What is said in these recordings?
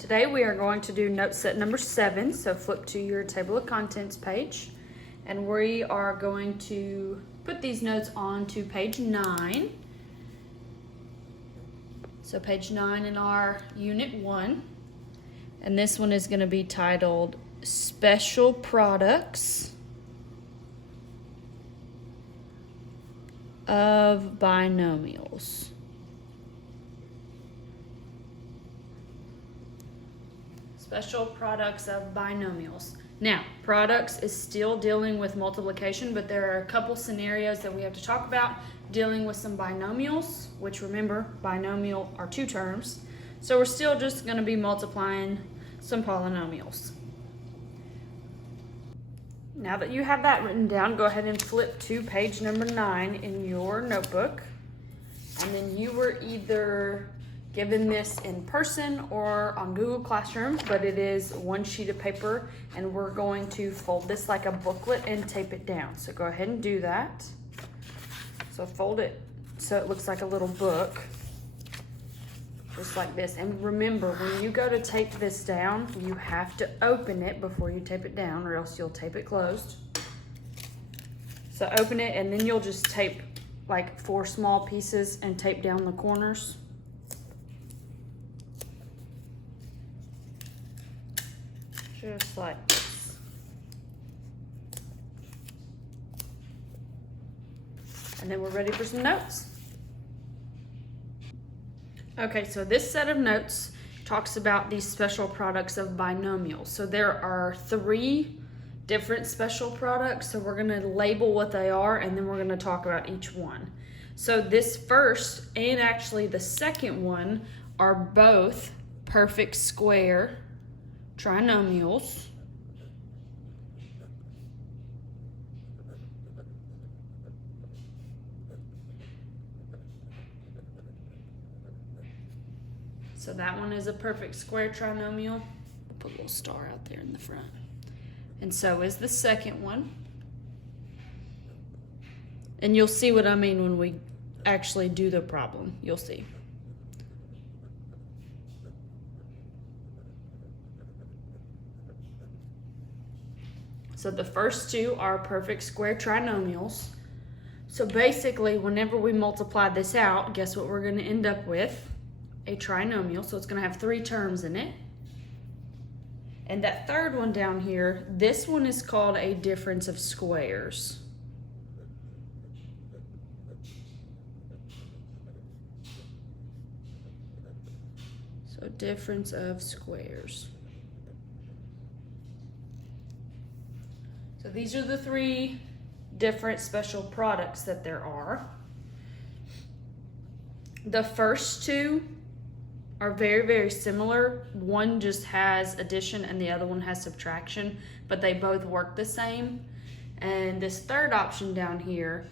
Today we are going to do note set number 7, so flip to your table of contents page, and we are going to put these notes on to page 9. So page 9 in our unit 1, and this one is going to be titled Special Products of Binomials. Special products of binomials. Now, products is still dealing with multiplication, but there are a couple scenarios that we have to talk about dealing with some binomials, which remember, binomial are two terms. So we're still just going to be multiplying some polynomials. Now that you have that written down, go ahead and flip to page number 9 in your notebook. And then you were either given this in person or on Google Classroom, but it is one sheet of paper, and we're going to fold this like a booklet and tape it down. So go ahead and do that. So fold it so it looks like a little book, just like this. And remember, when you go to tape this down, you have to open it before you tape it down, or else you'll tape it closed. So open it, and then you'll just tape like 4 small pieces and tape down the corners. Just like this. And then we're ready for some notes. Okay, so this set of notes talks about these special products of binomials. So there are 3 different special products. So we're going to label what they are, and then we're going to talk about each one. So this first and actually the second one are both perfect square trinomials. So that one is a perfect square trinomial. We'll put a little star out there in the front. And so is the second one. And you'll see what I mean when we actually do the problem. You'll see. So the first 2 are perfect square trinomials. So basically, whenever we multiply this out, guess what we're going to end up with? A trinomial. So it's going to have 3 terms in it. And that third one down here, this one is called a difference of squares. So difference of squares. So these are the 3 different special products that there are. The first 2 are very, very similar. One just has addition and the other one has subtraction, but they both work the same. And this third option down here,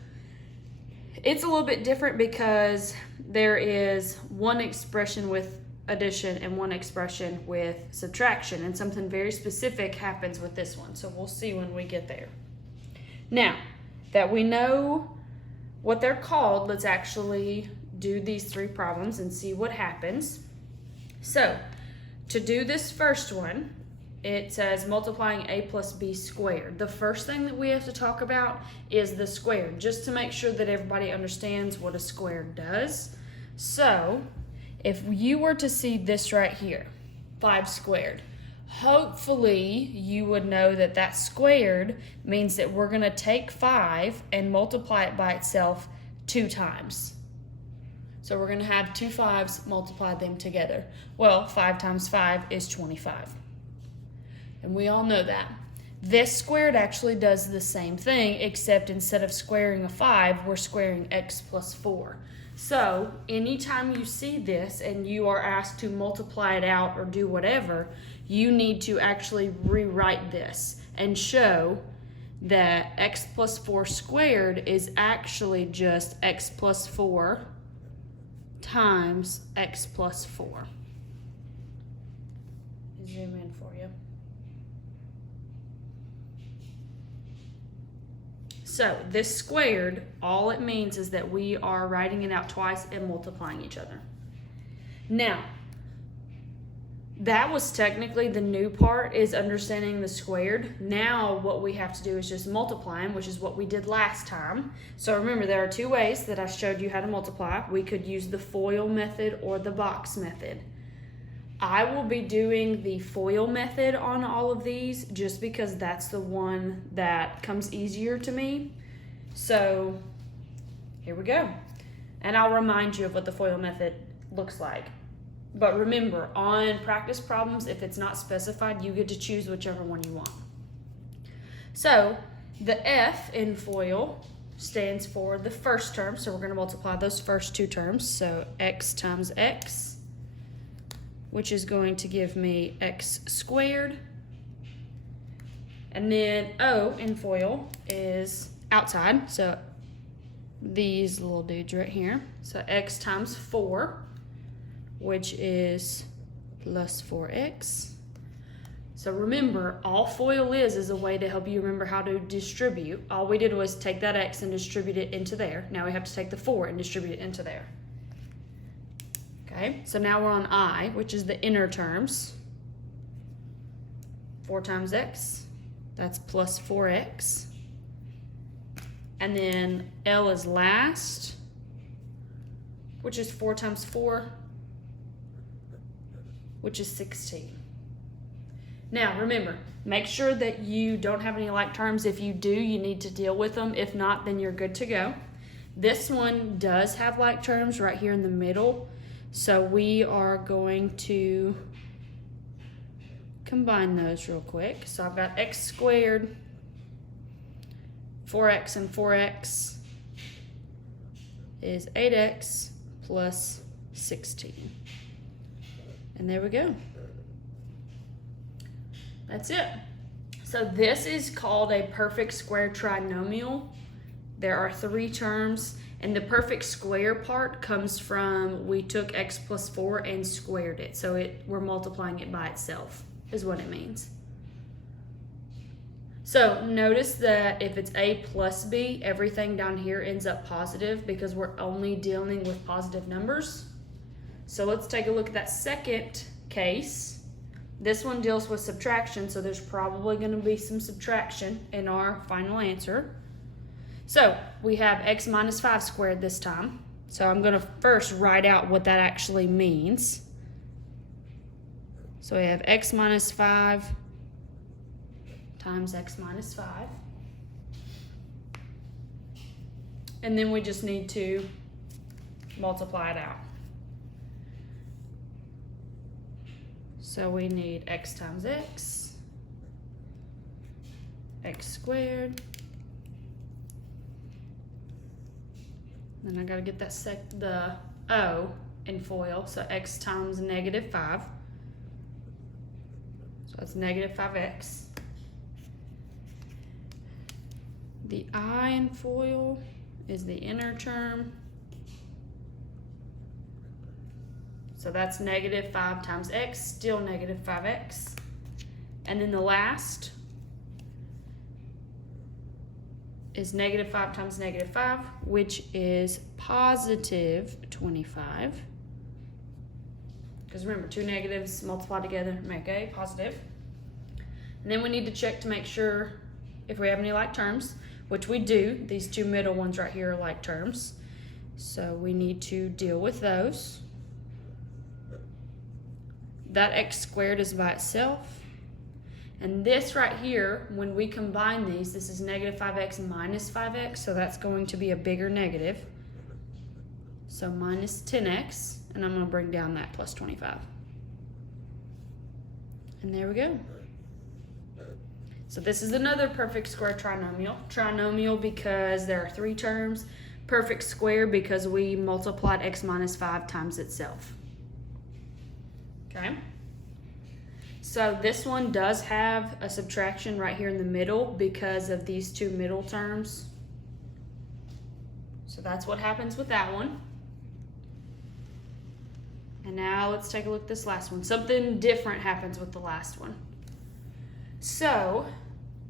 it's a little bit different because there is one expression with addition and one expression with subtraction, and something very specific happens with this one, so we'll see when we get there. Now that we know what they're called, let's actually do these 3 problems and see what happens. So to do this first one, it says multiplying a plus b squared. The first thing that we have to talk about is the squared, just to make sure that everybody understands what a squared does. So if you were to see this right here, 5 squared, hopefully you would know that that squared means that we're going to take 5 and multiply it by itself 2 times. So we're going to have 2 5s, multiply them together. Well, 5 times 5 is 25. And we all know that. This squared actually does the same thing, except instead of squaring a 5, we're squaring x plus 4. So anytime you see this and you are asked to multiply it out or do whatever, you need to actually rewrite this and show that x plus 4 squared is actually just x plus 4 times x plus 4. Zoom in for you. So this squared, all it means is that we are writing it out twice and multiplying each other. Now, That was technically the new part, is understanding the squared. Now what we have to do is just multiply them, which is what we did last time. So remember, there are two ways that I showed you how to multiply. We could use the FOIL method or the box method. I will be doing the FOIL method on all of these just because that's the one that comes easier to me. So here we go. And I'll remind you of what the FOIL method looks like. But remember, on practice problems, if it's not specified, you get to choose whichever one you want. So the F in FOIL stands for the first term, so we're going to multiply those first two terms. So x times x, which is going to give me x squared. And then O in FOIL is outside, so these little dudes right here. So x times 4, which is plus 4x. So remember, all FOIL is a way to help you remember how to distribute. All we did was take that x and distribute it into there. Now we have to take the 4 and distribute it into there. Okay, so now we're on I, which is the inner terms. 4 times x, that's plus 4x. And then L is last, which is 4 times 4, which is 16. Now remember, make sure that you don't have any like terms. If you do, you need to deal with them. If not, then you're good to go. This one does have like terms right here in the middle. So we are going to combine those real quick. So I've got x squared, 4x and 4x is 8x plus 16. And there we go. That's it. So this is called a perfect square trinomial. There are 3 terms, and the perfect square part comes from we took x plus 4 and squared it. So we're multiplying it by itself is what it means. So notice that if it's a plus b, everything down here ends up positive because we're only dealing with positive numbers. So let's take a look at that second case. This one deals with subtraction, so there's probably going to be some subtraction in our final answer. So we have x minus 5 squared this time. So I'm going to first write out what that actually means. So we have x minus 5 times x minus 5. And then we just need to multiply it out. So we need x times x, x squared. Then I gotta get that the O in FOIL, so x times negative 5. So that's negative 5x. The I in FOIL is the inner term. So that's negative 5 times x, still negative 5x. And then the last is negative 5 times negative 5, which is positive 25. Because remember, 2 negatives multiplied together make a positive. And then we need to check to make sure if we have any like terms, which we do. These 2 middle ones right here are like terms. So we need to deal with those. That x squared is by itself. And this right here, when we combine these, this is negative 5x minus 5x, so that's going to be a bigger negative. So minus 10x, and I'm going to bring down that plus 25. And there we go. So this is another perfect square trinomial. Trinomial because there are 3 terms. Perfect square because we multiplied x minus 5 times itself. Okay, so this one does have a subtraction right here in the middle because of these 2 middle terms. So that's what happens with that one. And now let's take a look at this last one. Something different happens with the last one. So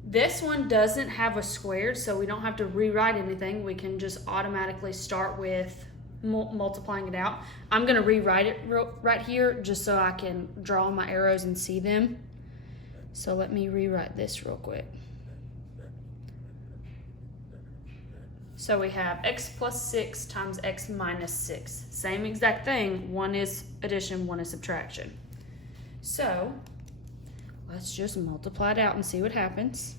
this one doesn't have a squared, so we don't have to rewrite anything. We can just automatically start with multiplying it out. I'm going to rewrite it right here just so I can draw my arrows and see them. So let me rewrite this real quick. So we have x plus 6 times x minus 6. Same exact thing. One is addition, one is subtraction. So let's just multiply it out and see what happens.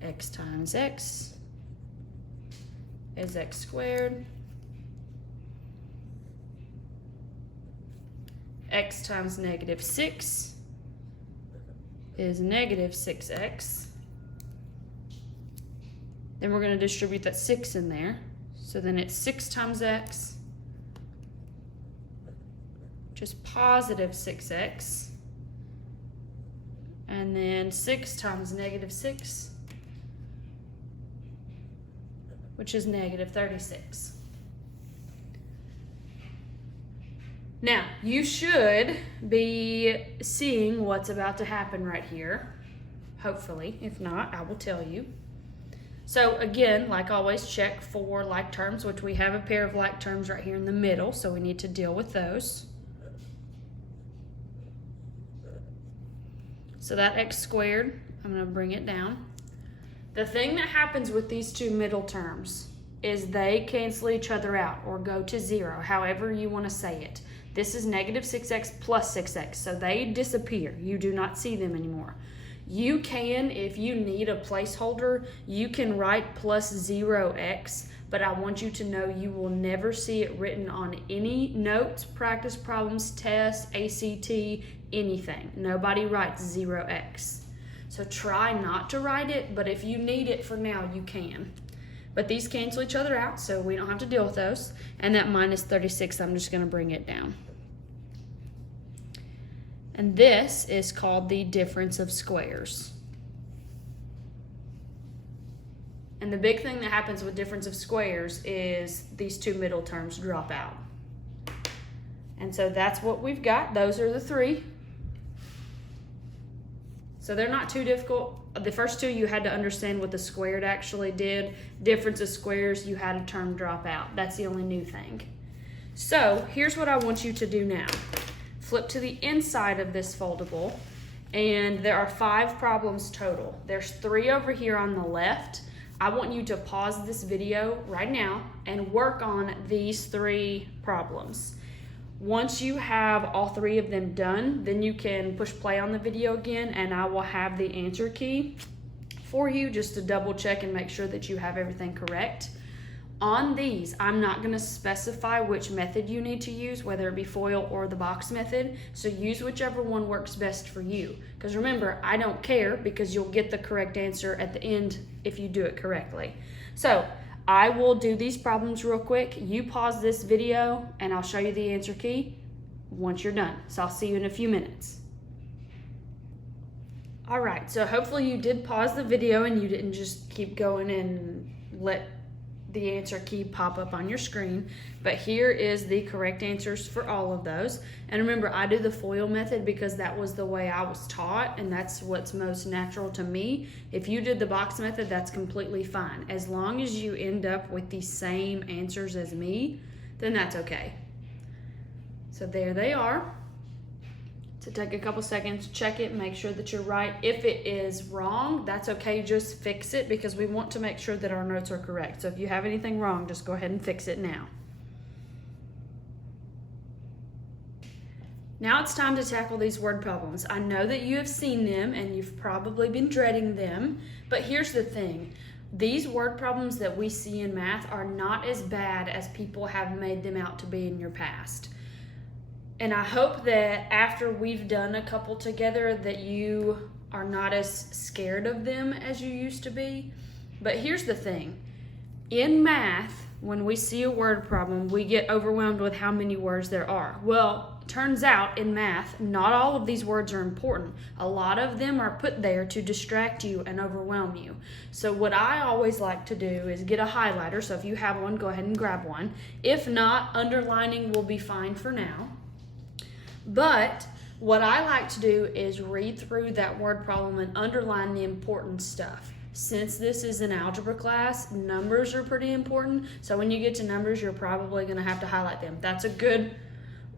X times x is x squared. X times negative 6 is negative 6x. Then we're going to distribute that 6 in there. So then it's 6 times x, which is positive 6x. And then 6 times negative 6, which is negative 36. Now, you should be seeing what's about to happen right here. Hopefully. If not, I will tell you. So again, like always, check for like terms, which we have a pair of like terms right here in the middle, so we need to deal with those. So that x squared, I'm going to bring it down. The thing that happens with these two middle terms is they cancel each other out or go to 0, however you want to say it. This is negative 6x plus 6x, so they disappear. You do not see them anymore. You can, if you need a placeholder, you can write plus 0x, but I want you to know you will never see it written on any notes, practice problems, tests, ACT, anything. Nobody writes 0x. So try not to write it, but if you need it for now, you can. But these cancel each other out, so we don't have to deal with those. And that minus 36, I'm just going to bring it down. And this is called the difference of squares. And the big thing that happens with difference of squares is these two middle terms drop out. And so that's what we've got. Those are the three. So they're not too difficult. The first two, you had to understand what the squared actually did. Difference of squares, you had a term drop out. That's the only new thing. So here's what I want you to do now. Flip to the inside of this foldable, and there are 5 problems total. There's 3 over here on the left. I want you to pause this video right now and work on these 3 problems. Once you have all 3 of them done, then you can push play on the video again, and I will have the answer key for you just to double check and make sure that you have everything correct. On these, I'm not going to specify which method you need to use, whether it be FOIL or the box method, so use whichever one works best for you. Because remember, I don't care because you'll get the correct answer at the end if you do it correctly. So I will do these problems real quick. You pause this video and I'll show you the answer key once you're done. So I'll see you in a few minutes. All right, so hopefully you did pause the video and you didn't just keep going and let the answer key pop up on your screen, but here is the correct answers for all of those. And remember, I do the FOIL method because that was the way I was taught and that's what's most natural to me. If you did the box method, that's completely fine. As long as you end up with the same answers as me, then that's okay. So there they are. So take a couple seconds, check it, make sure that you're right. If it is wrong, that's okay, just fix it because we want to make sure that our notes are correct. So if you have anything wrong, just go ahead and fix it now. Now it's time to tackle these word problems. I know that you have seen them and you've probably been dreading them, but here's the thing. These word problems that we see in math are not as bad as people have made them out to be in your past. And I hope that after we've done a couple together that you are not as scared of them as you used to be. But here's the thing. In math, when we see a word problem, we get overwhelmed with how many words there are. Well, turns out in math, not all of these words are important. A lot of them are put there to distract you and overwhelm you. So what I always like to do is get a highlighter. So if you have one, go ahead and grab one. If not, underlining will be fine for now. But what I like to do is read through that word problem and underline the important stuff. since this is an algebra class, numbers are pretty important. So when you get to numbers, you're probably going to have to highlight them. That's a good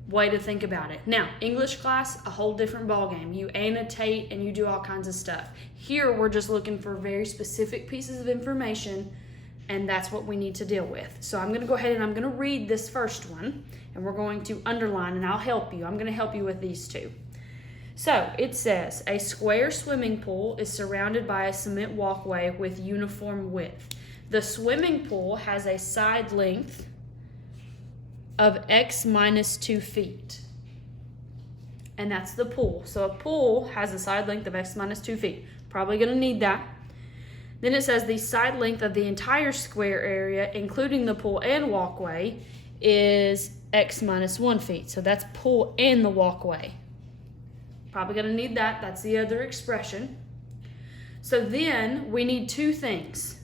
way to think about it. Now, English class, a whole different ballgame. You annotate and you do all kinds of stuff. Here, we're just looking for very specific pieces of information, and that's what we need to deal with. So I'm going to go ahead and I'm going to read this first one, and we're going to underline, and I'll help you. I'm going to help you with these two. So it says, a square swimming pool is surrounded by a cement walkway with uniform width. The swimming pool has a side length of x minus 2 feet. And that's the pool. So a pool has a side length of x minus 2 feet. Probably going to need that. Then it says the side length of the entire square area, including the pool and walkway, is x minus 1 feet. So that's pool and the walkway. Probably going to need that. That's the other expression. So then we need two things.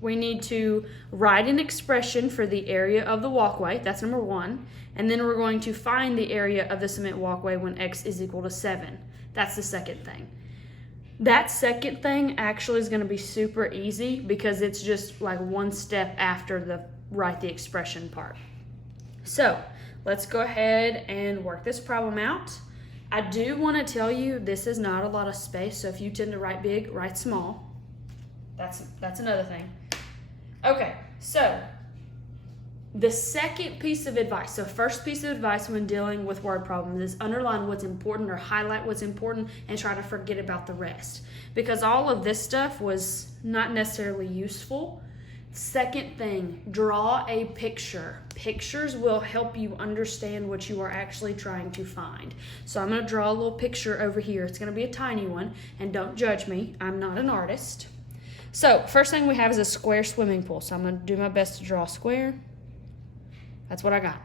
We need to write an expression for the area of the walkway. That's number one. And then we're going to find the area of the cement walkway when x is equal to 7. That's the second thing. That second thing actually is going to be super easy because it's just like one step after the write the expression part. So let's go ahead and work this problem out. I do want to tell you this is not a lot of space, so if you tend to write big, write small. That's another thing. Okay, so the second piece of advice, so first piece of advice when dealing with word problems is underline what's important or highlight what's important and try to forget about the rest. Because all of this stuff was not necessarily useful. Second thing, draw a picture. Pictures will help you understand what you are actually trying to find. So I'm going to draw a little picture over here. It's going to be a tiny one, and don't judge me. I'm not an artist. So first thing we have is a square swimming pool. So I'm going to do my best to draw a square. That's what I got.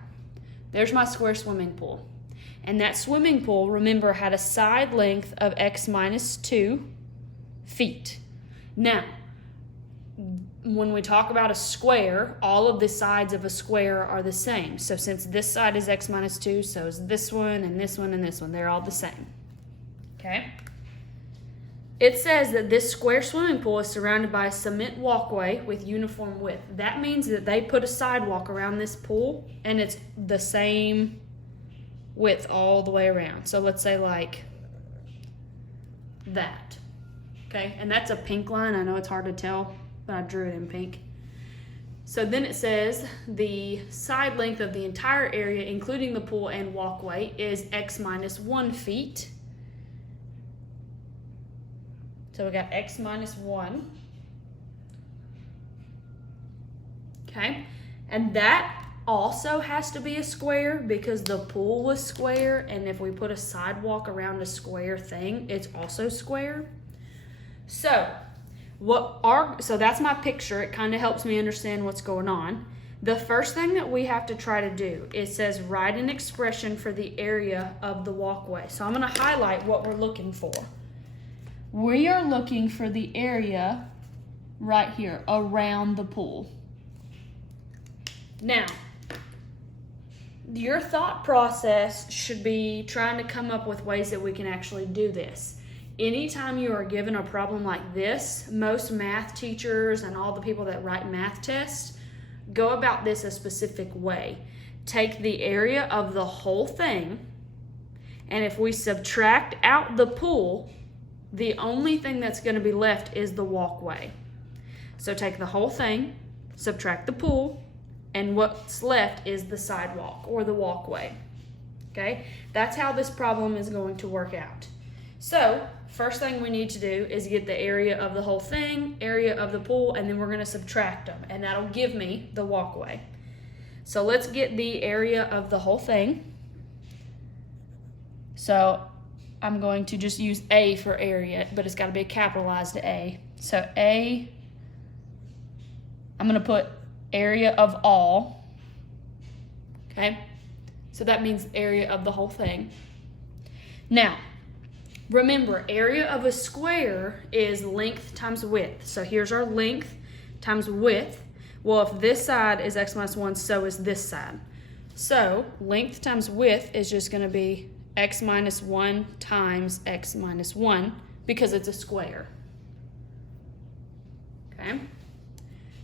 There's my square swimming pool. And that swimming pool, remember, had a side length of x minus 2 feet. Now, when we talk about a square, all of the sides of a square are the same. So since this side is x minus 2, so is this one and this one and this one. They're all the same. Okay? It says that this square swimming pool is surrounded by a cement walkway with uniform width. That means that they put a sidewalk around this pool and it's the same width all the way around. So let's say like that. Okay? And that's a pink line. I know it's hard to tell, but I drew it in pink. So then it says the side length of the entire area, including the pool and walkway, is x minus 1 feet. So we got x minus 1. Okay, and that also has to be a square because the pool was square, and if we put a sidewalk around a square thing, it's also square. So that's my picture. It kind of helps me understand what's going on. The first thing that we have to try to do, it says write an expression for the area of the walkway. So I'm going to highlight what we're looking for. We are looking for the area right here around the pool. Now, your thought process should be trying to come up with ways that we can actually do this. Anytime you are given a problem like this, most math teachers and all the people that write math tests go about this a specific way. Take the area of the whole thing, and if we subtract out the pool, the only thing that's going to be left is the walkway. So take the whole thing, subtract the pool, and what's left is the sidewalk or the walkway. Okay? That's how this problem is going to work out. So, first thing we need to do is get the area of the whole thing, area of the pool, and then we're going to subtract them, and that'll give me the walkway. So let's get the area of the whole thing. So I'm going to just use A for area, but it's got to be a capitalized A. So A, I'm going to put area of all. Okay? So that means area of the whole thing. Now, remember, area of a square is length times width. So here's our length times width. Well, if this side is x minus 1, so is this side. So length times width is just going to be x minus 1 times x minus 1 because it's a square. okay?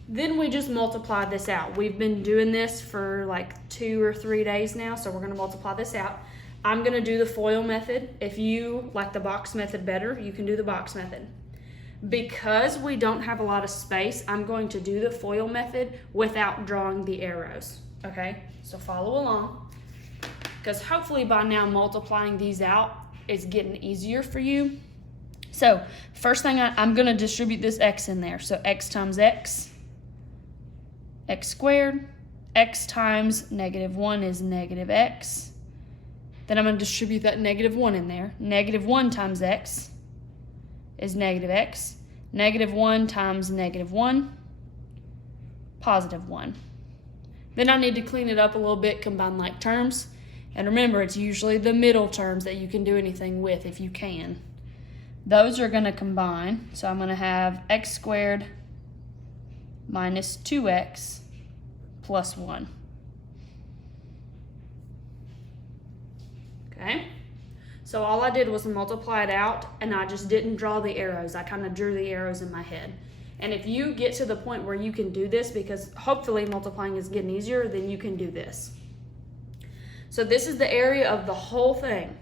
Then we just multiply this out. We've been doing this for like 2 or 3 days now, so we're gonna multiply this out. I'm gonna do the FOIL method. If you like the box method better, you can do the box method. Because we don't have a lot of space, I'm going to do the FOIL method without drawing the arrows, okay? So follow along, because hopefully by now multiplying these out is getting easier for you. So first thing, I'm gonna distribute this x in there. So x times x squared, x times -1 is negative x. Then I'm gonna distribute that -1 in there. -1 times x is negative x. -1 times -1, +1. Then I need to clean it up a little bit, combine like terms. And remember, it's usually the middle terms that you can do anything with if you can. Those are gonna combine. So I'm gonna have x squared minus 2x plus 1. Okay? So all I did was multiply it out, and I just didn't draw the arrows. I kind of drew the arrows in my head. And if you get to the point where you can do this, because hopefully multiplying is getting easier, then you can do this. So this is the area of the whole thing.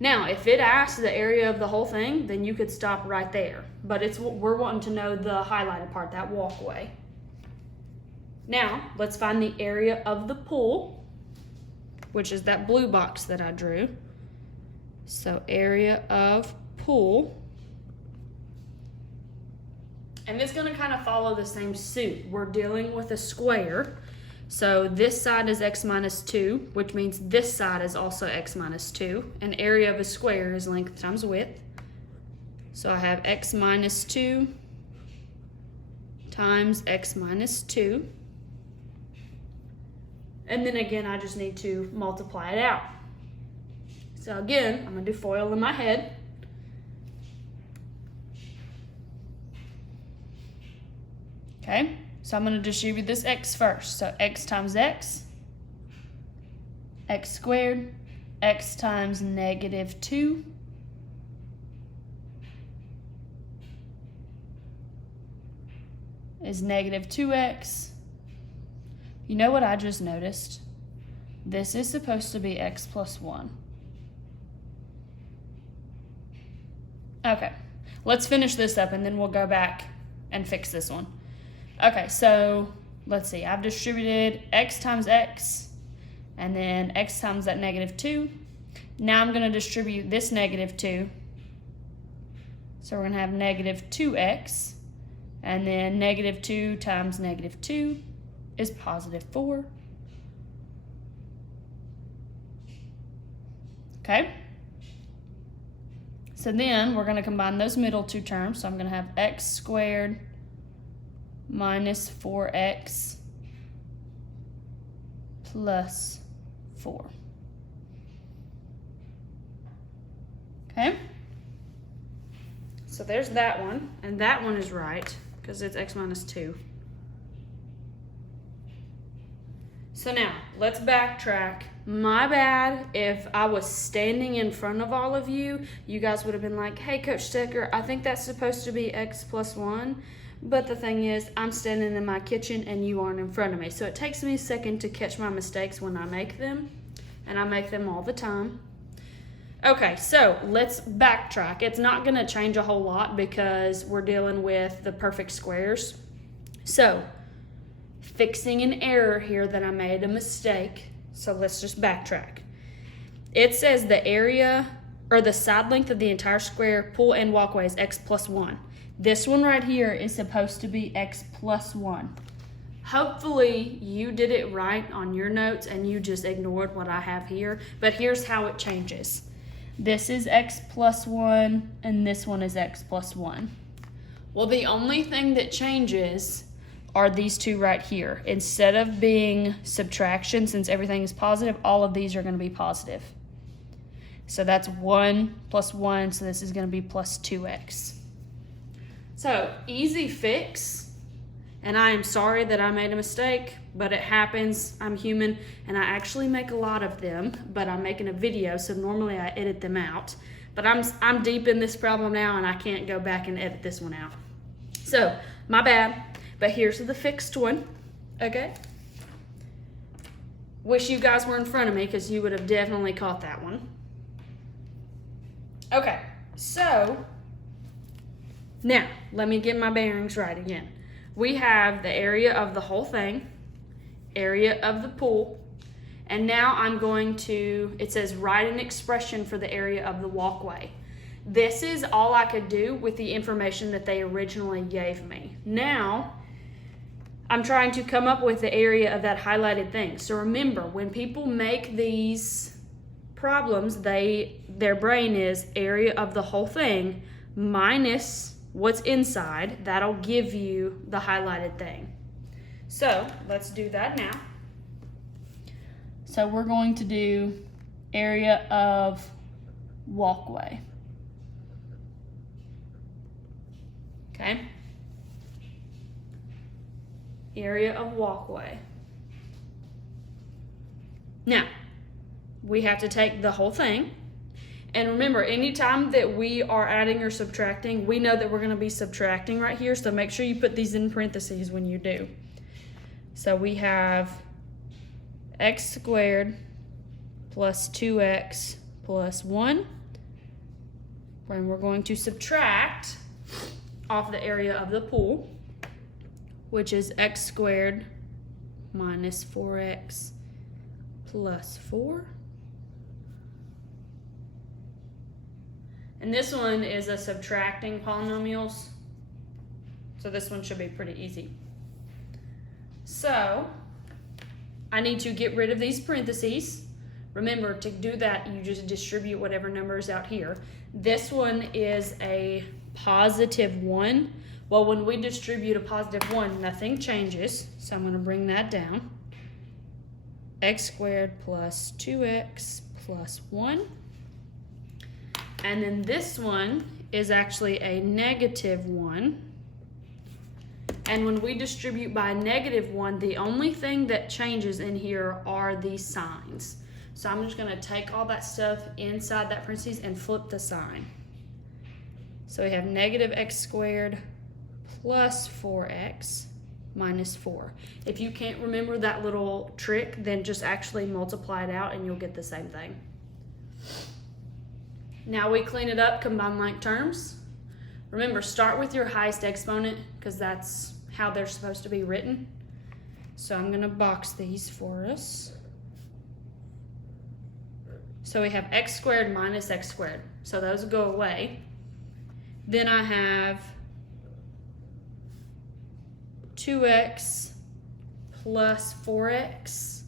Now, if it asks the area of the whole thing, then you could stop right there. But we're wanting to know the highlighted part, that walkway. Now, let's find the area of the pool, which is that blue box that I drew. So area of pool. And it's gonna kind of follow the same suit. We're dealing with a square. So this side is x minus 2, which means this side is also x minus 2. And area of a square is length times width. So I have x minus 2 times x minus 2. And then again, I just need to multiply it out. So again, I'm gonna do FOIL in my head. Okay, so I'm gonna distribute this x first. So x times x squared, x times -2, is -2x. You know what I just noticed? This is supposed to be x plus 1. Okay, let's finish this up and then we'll go back and fix this one. Okay, so let's see. I've distributed x times x and then x times that -2. Now I'm going to distribute this -2. So we're going to have -2x, and then -2 times -2 is +4. Okay? So then we're going to combine those middle two terms. So I'm going to have x squared minus 4x plus 4. Okay? So there's that one, and that one is right because it's x minus 2. So now, let's backtrack. My bad if I was standing in front of all of you. You guys would have been like, hey, Coach Stecker, I think that's supposed to be x plus 1. But the thing is, I'm standing in my kitchen and you aren't in front of me. So it takes me a second to catch my mistakes when I make them. And I make them all the time. Okay, so let's backtrack. It's not going to change a whole lot because we're dealing with the perfect squares. So, fixing an error here that I made a mistake. So let's just backtrack. It says the area or the side length of the entire square, pool and walkway is x plus 1. This one right here is supposed to be x plus 1. Hopefully you did it right on your notes and you just ignored what I have here. But here's how it changes. This is x plus 1 and this one is x plus 1. Well, the only thing that changes are these two right here. Instead of being subtraction, since everything is positive, all of these are going to be positive. So that's 1 plus 1, so this is going to be plus 2x. So, easy fix, and I am sorry that I made a mistake, but it happens. I'm human, and I actually make a lot of them, but I'm making a video, so normally I edit them out. But I'm deep in this problem now, and I can't go back and edit this one out. So, my bad, but here's the fixed one, okay? Wish you guys were in front of me because you would have definitely caught that one. Okay, so now let me get my bearings right again. We have the area of the whole thing, area of the pool, and now I'm going to, it says write an expression for the area of the walkway. This is all I could do with the information that they originally gave me. Now, I'm trying to come up with the area of that highlighted thing. So remember, when people make these problems, their brain is area of the whole thing minus what's inside. That'll give you the highlighted thing. So let's do that now. So we're going to do area of walkway. Okay. Area of walkway. Now, we have to take the whole thing. And remember, anytime that we are adding or subtracting, we know that we're going to be subtracting right here. So make sure you put these in parentheses when you do. So we have x squared plus 2x plus 1. And we're going to subtract off the area of the pool, which is x squared minus 4x plus 4. And this one is a subtracting polynomials, so this one should be pretty easy. So I need to get rid of these parentheses. Remember, to do that, you just distribute whatever number is out here. This one is a positive 1. Well, when we distribute a positive 1, nothing changes. So I'm going to bring that down. X squared plus 2x plus 1. And then this one is actually a negative 1. And when we distribute by a negative 1, the only thing that changes in here are these signs. So I'm just going to take all that stuff inside that parentheses and flip the sign. So we have negative x squared plus 4x minus 4. If you can't remember that little trick, then just actually multiply it out and you'll get the same thing. Now we clean it up, combine like terms. Remember, start with your highest exponent because that's how they're supposed to be written. So I'm going to box these for us. So we have x squared minus x squared. So those go away. Then I have 2x plus 4x.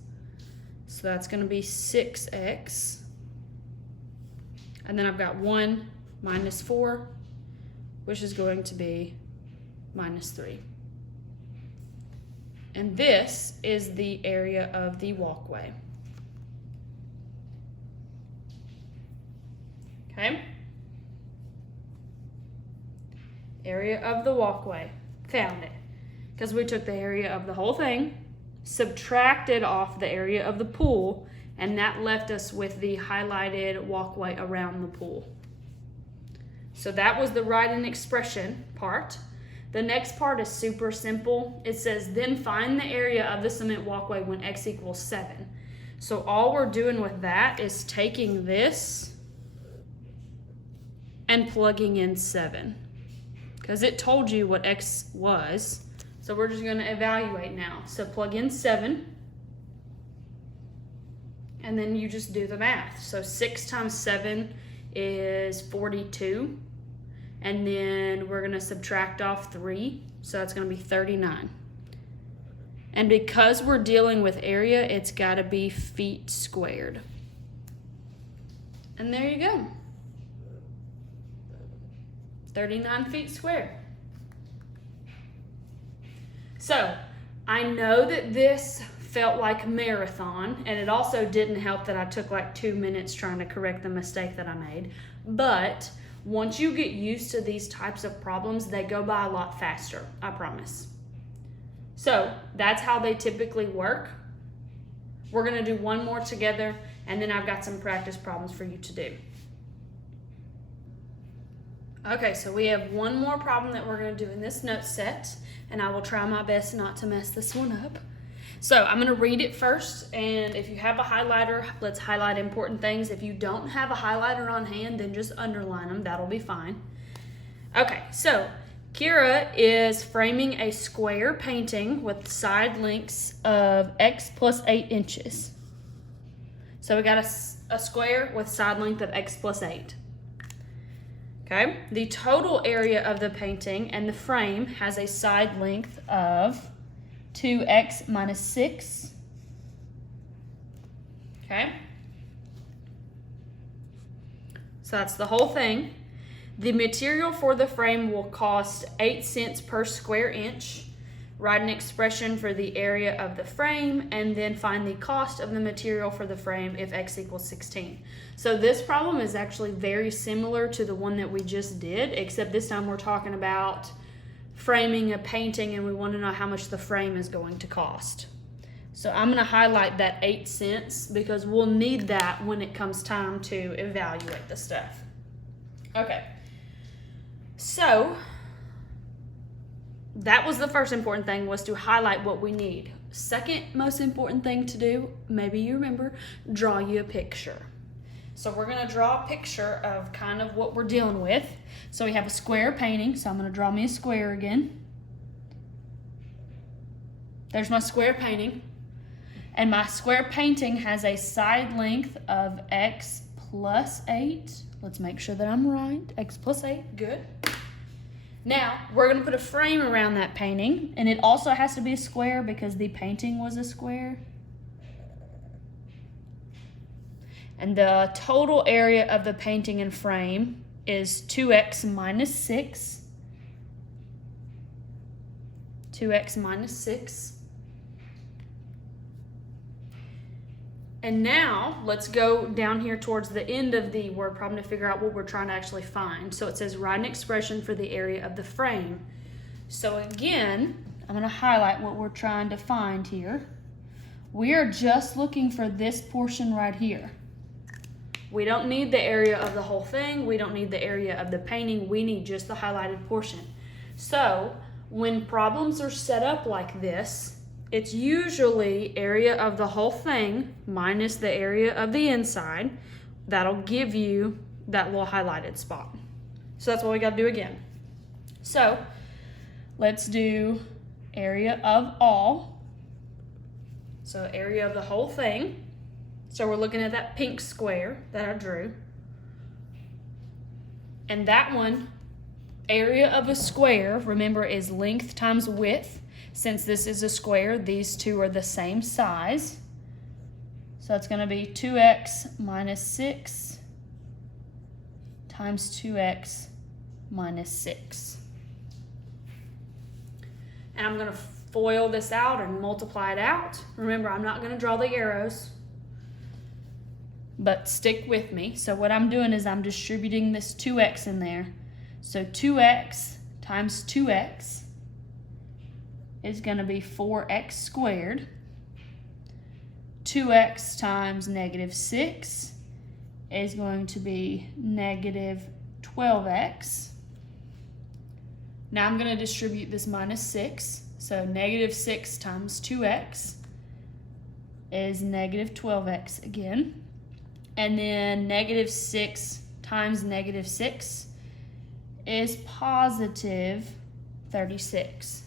So that's going to be 6x. And then I've got 1 minus 4, which is going to be minus 3. And this is the area of the walkway. Okay? Area of the walkway. Found it. Because we took the area of the whole thing, subtracted off the area of the pool, and that left us with the highlighted walkway around the pool. So that was the write-in expression part. The next part is super simple. It says, then find the area of the cement walkway when x equals 7. So all we're doing with that is taking this and plugging in 7. Because it told you what x was. So we're just going to evaluate now. So plug in 7. And then you just do the math. So 6 times 7 is 42. And then we're going to subtract off 3. So that's going to be 39. And because we're dealing with area, it's got to be feet squared. And there you go. 39 feet squared. So I know that this felt like a marathon, and it also didn't help that I took like 2 minutes trying to correct the mistake that I made. But once you get used to these types of problems, they go by a lot faster, I promise. So that's how they typically work. We're going to do one more together, and then I've got some practice problems for you to do. Okay, so we have one more problem that we're going to do in this note set, and I will try my best not to mess this one up. So I'm going to read it first, and if you have a highlighter, let's highlight important things. If you don't have a highlighter on hand, then just underline them. That'll be fine. Okay, so Kira is framing a square painting with side lengths of x plus 8 inches. So we got a square with side length of x plus 8. Okay, the total area of the painting and the frame has a side length of 2x minus 6. Okay, so that's the whole thing. The material for the frame will cost 8 cents per square inch. Write an expression for the area of the frame and then find the cost of the material for the frame if x equals 16. So this problem is actually very similar to the one that we just did, except this time we're talking about framing a painting and we want to know how much the frame is going to cost. So I'm going to highlight that 8 cents because we'll need that when it comes time to evaluate the stuff. Okay, so that was the first important thing, was to highlight what we need. Second most important thing to do, maybe you remember, draw you a picture. So we're going to draw a picture of kind of what we're dealing with. So we have a square painting, so I'm going to draw me a square again. There's my square painting. And my square painting has a side length of x plus 8. Let's make sure that I'm right. X plus 8, good. Now, we're going to put a frame around that painting, and it also has to be a square because the painting was a square. And the total area of the painting and frame is 2x minus 6. 2x minus 6. And now, let's go down here towards the end of the word problem to figure out what we're trying to actually find. So it says, write an expression for the area of the frame. So again, I'm going to highlight what we're trying to find here. We are just looking for this portion right here. We don't need the area of the whole thing. We don't need the area of the painting. We need just the highlighted portion. So when problems are set up like this, it's usually area of the whole thing minus the area of the inside. That'll give you that little highlighted spot. So that's what we got to do again. So let's do area of all. So area of the whole thing. So we're looking at that pink square that I drew. And that one, area of a square, remember, is length times width. Since this is a square, these two are the same size. So it's going to be 2x minus 6 times 2x minus 6. And I'm going to FOIL this out and multiply it out. Remember, I'm not going to draw the arrows, but stick with me. So what I'm doing is I'm distributing this 2x in there. So 2x times 2x is going to be 4x squared. 2x times negative 6 is going to be negative 12x. Now I'm going to distribute this minus 6. So negative 6 times 2x is negative 12x again. And then negative 6 times negative 6 is positive 36.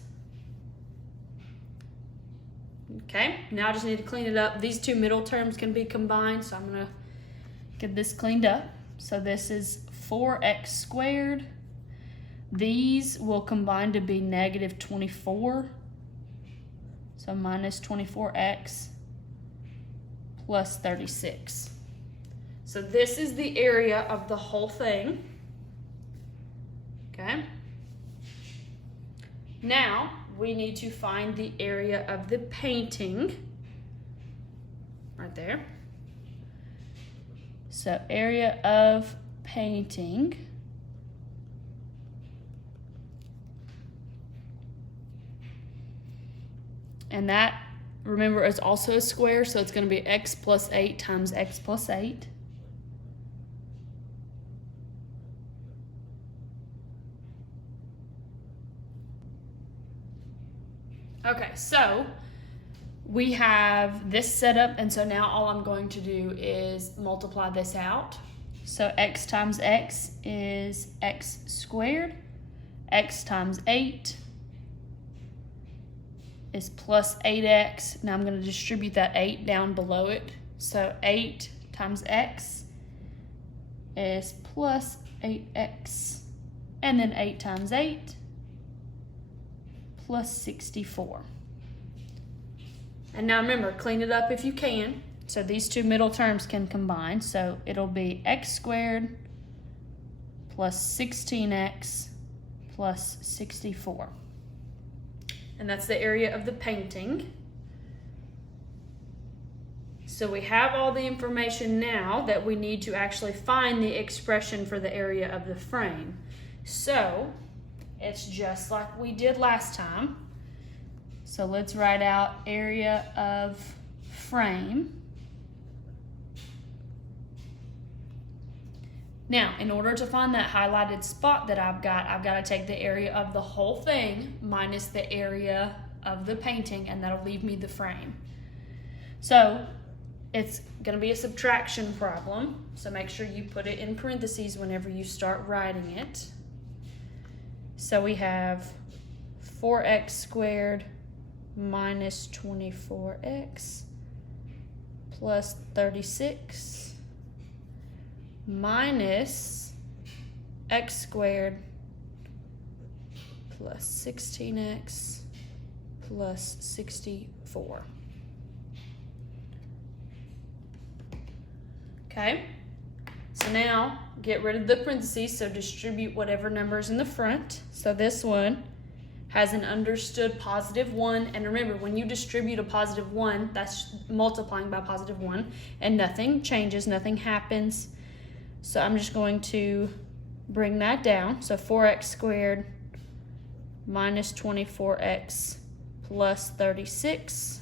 Okay, now I just need to clean it up. These two middle terms can be combined, so I'm going to get this cleaned up. So this is 4x squared. These will combine to be negative 24. So minus 24x plus 36. So this is the area of the whole thing. Okay. Now we need to find the area of the painting. Right there. So area of painting. And that, remember, is also a square, so it's going to be x plus 8 times x plus 8. Okay, so we have this set up, and so now all I'm going to do is multiply this out. So x times x is x squared. X times 8 is plus 8x. Now I'm going to distribute that 8 down below it. So 8 times x is plus 8x. And then 8 times 8 plus 64. And now remember, clean it up if you can. So these two middle terms can combine. So it'll be x squared plus 16x plus 64. And that's the area of the painting. So we have all the information now that we need to actually find the expression for the area of the frame. So it's just like we did last time. So let's write out area of frame. Now, in order to find that highlighted spot that I've got to take the area of the whole thing minus the area of the painting, and that'll leave me the frame. So it's going to be a subtraction problem, so make sure you put it in parentheses whenever you start writing it. So we have 4x squared minus 24x plus 36 minus x squared plus 16x plus 64. Okay, so now get rid of the parentheses, so distribute whatever number's in the front. So this one has an understood positive 1, and remember, when you distribute a positive 1, that's multiplying by positive 1, and nothing changes, nothing happens. So I'm just going to bring that down. So 4x squared minus 24x plus 36.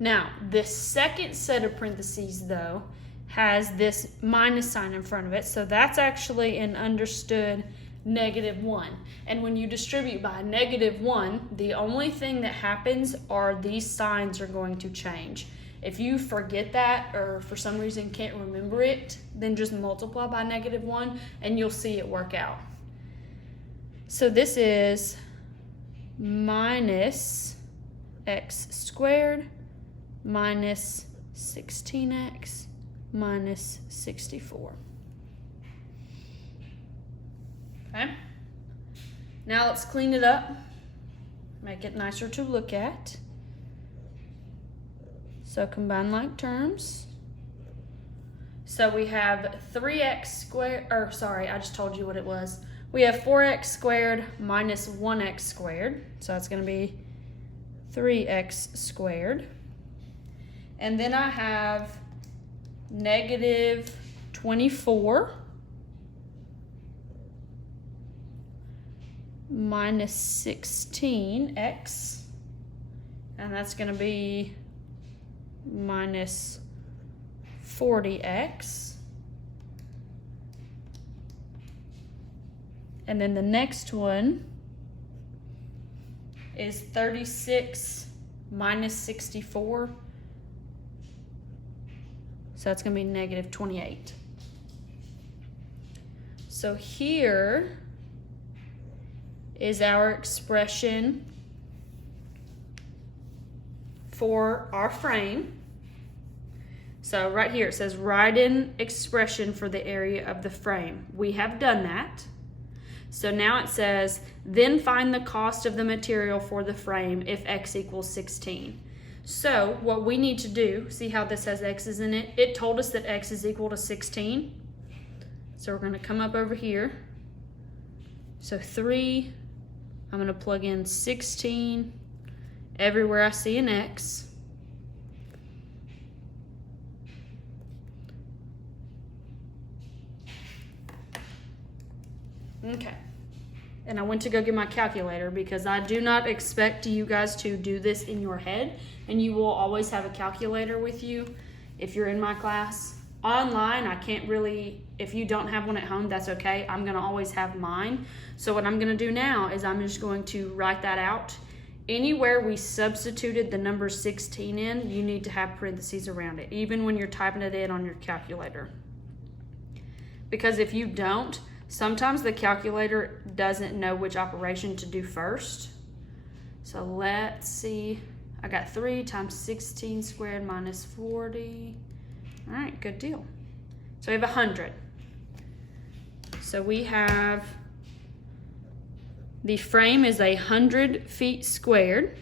Now, this second set of parentheses, though, has this minus sign in front of it. So that's actually an understood -1. And when you distribute by -1, the only thing that happens are these signs are going to change. If you forget that or for some reason can't remember it, then just multiply by -1 and you'll see it work out. So this is minus x squared minus 16x minus 64. Okay. Now let's clean it up, make it nicer to look at. So combine like terms. So we have 3x squared, or sorry, I just told you what it was. We have 4x squared minus 1x squared. So that's going to be 3x squared. And then I have -24 minus 16x. And that's going to be minus 40x. And then the next one is 36 minus 64. So that's going to be -28. So here is our expression for our frame. So right here it says write in expression for the area of the frame. We have done that. So now it says then find the cost of the material for the frame if x equals 16. So what we need to do, see how this has x's in it? It told us that x is equal to 16. So we're going to come up over here. So 3, I'm going to plug in 16 everywhere I see an x. Okay. And I went to go get my calculator because I do not expect you guys to do this in your head, and you will always have a calculator with you if you're in my class. Online, I can't really, if you don't have one at home, that's okay. I'm going to always have mine. So what I'm going to do now is I'm just going to write that out. Anywhere we substituted the number 16 in, you need to have parentheses around it, even when you're typing it in on your calculator. Because if you don't, sometimes the calculator doesn't know which operation to do first. So let's see. I got 3 times 16 squared minus 40. All right, good deal. So we have 100. So we have, the frame is 100 feet squared.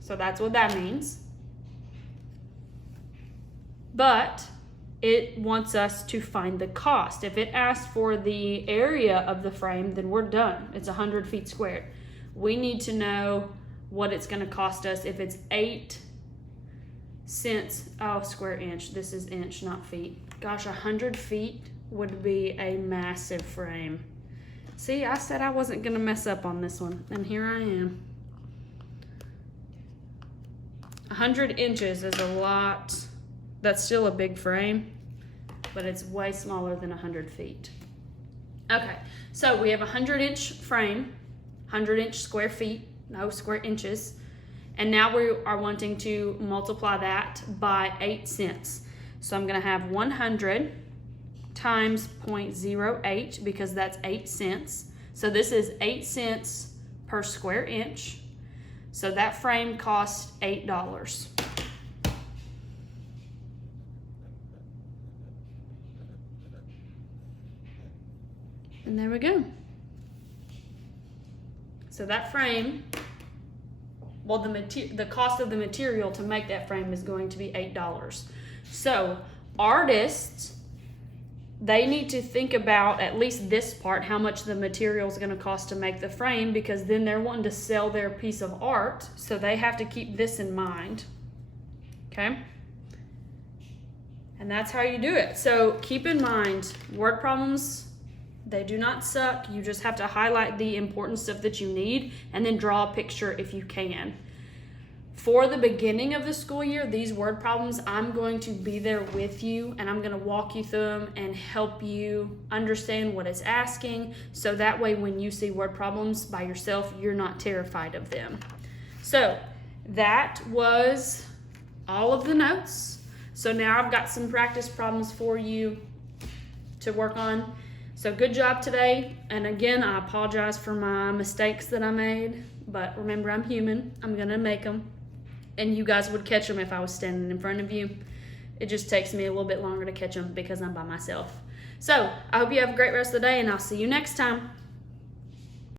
So that's what that means. But it wants us to find the cost. If it asks for the area of the frame, then we're done. It's 100 feet squared. We need to know what it's going to cost us if it's 8 cents, square inch. This is inch, not feet. Gosh, 100 feet would be a massive frame. See, I said I wasn't going to mess up on this one, and here I am. 100 inches is a lot. That's still a big frame, but it's way smaller than 100 feet. Okay, so we have a 100-inch frame, 100-inch square feet, no square inches. And now we are wanting to multiply that by 8 cents. So I'm going to have 100 times 0.08 because that's 8 cents. So this is 8 cents per square inch. So that frame costs $8. And there we go. So that frame, well, the cost of the material to make that frame is going to be $8. So artists, they need to think about at least this part, how much the material is going to cost to make the frame, because then they're wanting to sell their piece of art. So they have to keep this in mind. Okay? And that's how you do it. So keep in mind, word problems, they do not suck. You just have to highlight the important stuff that you need and then draw a picture if you can. For the beginning of the school year, these word problems, I'm going to be there with you and I'm going to walk you through them and help you understand what it's asking. So that way when you see word problems by yourself, you're not terrified of them. So that was all of the notes. So now I've got some practice problems for you to work on. So good job today, and again, I apologize for my mistakes that I made, but remember, I'm human. I'm gonna make them, and you guys would catch them if I was standing in front of you. It just takes me a little bit longer to catch them because I'm by myself. So I hope you have a great rest of the day, and I'll see you next time.